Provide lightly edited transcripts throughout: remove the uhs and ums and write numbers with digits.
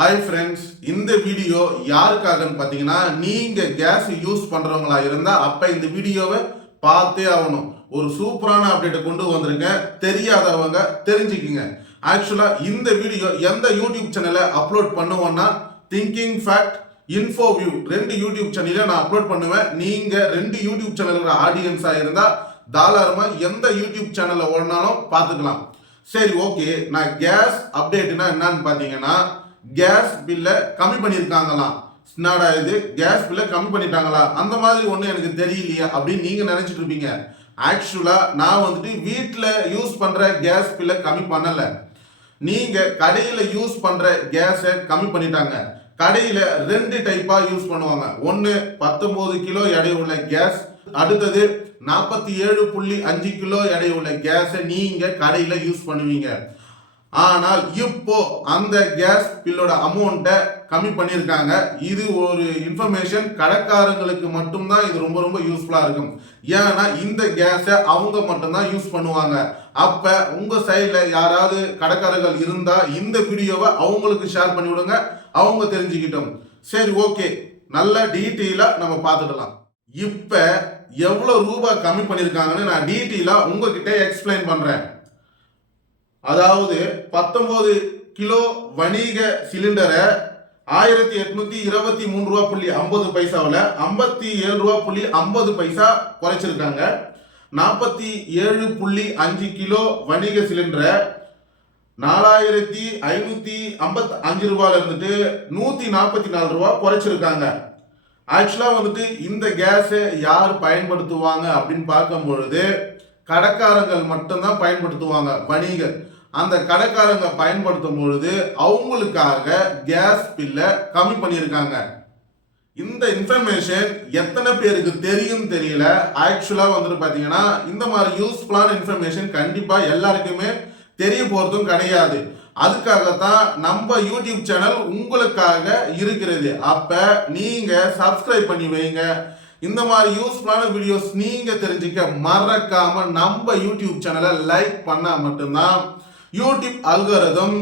Hi friends, இந்த video யாருக்காகன்னு பார்த்தீங்கன்னா, நீங்கள் கேஸ் யூஸ் பண்ணுறவங்களா இருந்தால் அப்போ இந்த வீடியோவை பார்த்தே ஆகணும். ஒரு சூப்பரான அப்டேட்டை கொண்டு வந்திருங்க. தெரியாதவங்க தெரிஞ்சுக்கிங்க. ஆக்சுவலாக இந்த வீடியோ எந்த யூடியூப் சேனலில் அப்லோட் பண்ணுவோன்னா, திங்கிங் ஃபேக்ட், இன்ஃபோவியூ 2 யூடியூப் சேனலில் நான் அப்லோட் பண்ணுவேன். நீங்கள் 2 யூடியூப் சேனலோட ஆடியன்ஸாக இருந்தால் தாராளமாக எந்த யூடியூப் சேனலில் ஓடினாலும் பார்த்துக்கலாம். சரி, ஓகே. நான் கேஸ் அப்டேட்னா என்னன்னு பார்த்தீங்கன்னா, கேஸ் பில்லை கம்மி பண்ணியிருக்காங்களாம். என்னடா இது, கேஸ் பில்லை கம்மி பண்ணிட்டாங்களா, அந்த மாதிரி ஒன்றும் எனக்கு தெரியலையா அப்படின்னு நீங்கள் நினச்சிட்டு இருப்பீங்க. ஆக்சுவலாக நான் வீட்டில் யூஸ் பண்ணுற கேஸ் பில்லை கம்மி பண்ணலை. நீங்கள் கடையில் யூஸ் பண்ணுற கேஸை கம்மி பண்ணிட்டாங்க. கடையில் 2 டைப்பாக யூஸ் பண்ணுவாங்க. ஒன்று 19 கிலோ எடை உள்ள கேஸ், அடுத்தது 47.5 கிலோ எடை உள்ள கேஸை நீங்கள் கடையில் யூஸ் பண்ணுவீங்க. ஆனால் இப்போ அந்த கேஸ் பில்லோட அமௌண்ட்டை கம்மி பண்ணியிருக்காங்க. இது ஒரு இன்ஃபர்மேஷன், கடைக்காரங்களுக்கு மட்டும்தான் இது ரொம்ப ரொம்ப யூஸ்ஃபுல்லாக இருக்கும். ஏன்னா இந்த கேஸை அவங்க மட்டும்தான் யூஸ் பண்ணுவாங்க. அப்போ உங்கள் சைடில் யாராவது கடைக்காரர்கள் இருந்தால் இந்த வீடியோவை அவங்களுக்கு ஷேர் பண்ணி விடுங்க, அவங்க தெரிஞ்சுக்கிட்டோம். சரி, ஓகே, நல்ல டீட்டெயிலாக நம்ம பார்த்துடலாம். இப்போ எவ்வளோ ரூபாய் கம்மி பண்ணியிருக்காங்கன்னு நான் டீட்டெயிலாக உங்ககிட்ட எக்ஸ்பிளைன் பண்ணுறேன். அதாவது 19 கிலோ வணிக சிலிண்டரை 1823.50 ரூபாவில் 57.50 குறைச்சிருக்காங்க. 47.5 கிலோ வணிக சிலிண்டரை 4555 ரூபாயில இருந்துட்டு 144 ரூபா குறைச்சிருக்காங்க. ஆக்சுவலா இந்த கேஸை யார் பயன்படுத்துவாங்க அப்படின்னு பார்க்கும் பொழுது கடைக்காரங்கள் மட்டும்தான் பயன்படுத்துவாங்க. வணிகர் அந்த கடைக்காரங்க பயன்படுத்தும் பொழுது அவங்களுக்காக கேஸ் பில்லை கம்மி பண்ணியிருக்காங்க. இந்த இன்ஃபர்மேஷன் எத்தனை பேருக்கு தெரியும் தெரியல. ஆக்சுவலா பார்த்தீங்கன்னா இந்த மாதிரி யூஸ்ஃபுல்லான இன்ஃபர்மேஷன் கண்டிப்பா எல்லாருக்குமே தெரிய போறதும் கிடையாது. அதுக்காகத்தான் நம்ம யூடியூப் சேனல் உங்களுக்காக இருக்கிறது. அப்ப நீங்க சப்ஸ்கிரைப் பண்ணி வைங்க. இந்த மாதிரி யூஸ்ஃபுல்லான வீடியோஸ் நீங்க தெரிஞ்சுக்க மறக்காம நம்ம யூடியூப் சேனலை லைக் பண்ணா மட்டும்தான் யூடியூப் அல்காரிதம்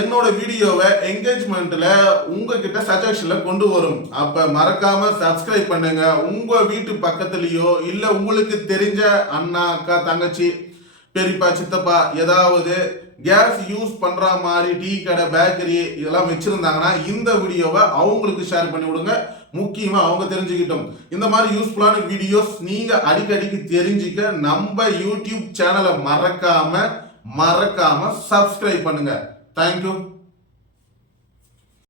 என்னோட வீடியோவை என்கேஜ்மெண்ட்ல உங்ககிட்ட சஜஷன்ல கொண்டு வரும். அப்ப மறக்காம சப்ஸ்கிரைப் பண்ணுங்க. உங்க வீட்டு பக்கத்துலயோ இல்ல உங்களுக்கு தெரிஞ்ச அண்ணா, அக்கா, தங்கச்சி, பெரியப்பா, சித்தப்பா ஏதாவது கேஸ் யூஸ் பண்ற மாதிரி டீ கடை, பேக்கரி இதெல்லாம் வச்சிருந்தாங்கன்னா இந்த வீடியோவை அவங்களுக்கு ஷேர் பண்ணி விடுங்க. முக்கியமா அவங்க தெரிஞ்சுக்கிட்டோம். இந்த மாதிரி யூஸ்ஃபுல்லான வீடியோஸ் நீங்க அடிக்கடிக்கு தெரிஞ்சுக்க நம்ம யூடியூப் சேனலை மறக்காம சப்ஸ்கிரைப் பண்ணுங்க. தேங்க்யூ.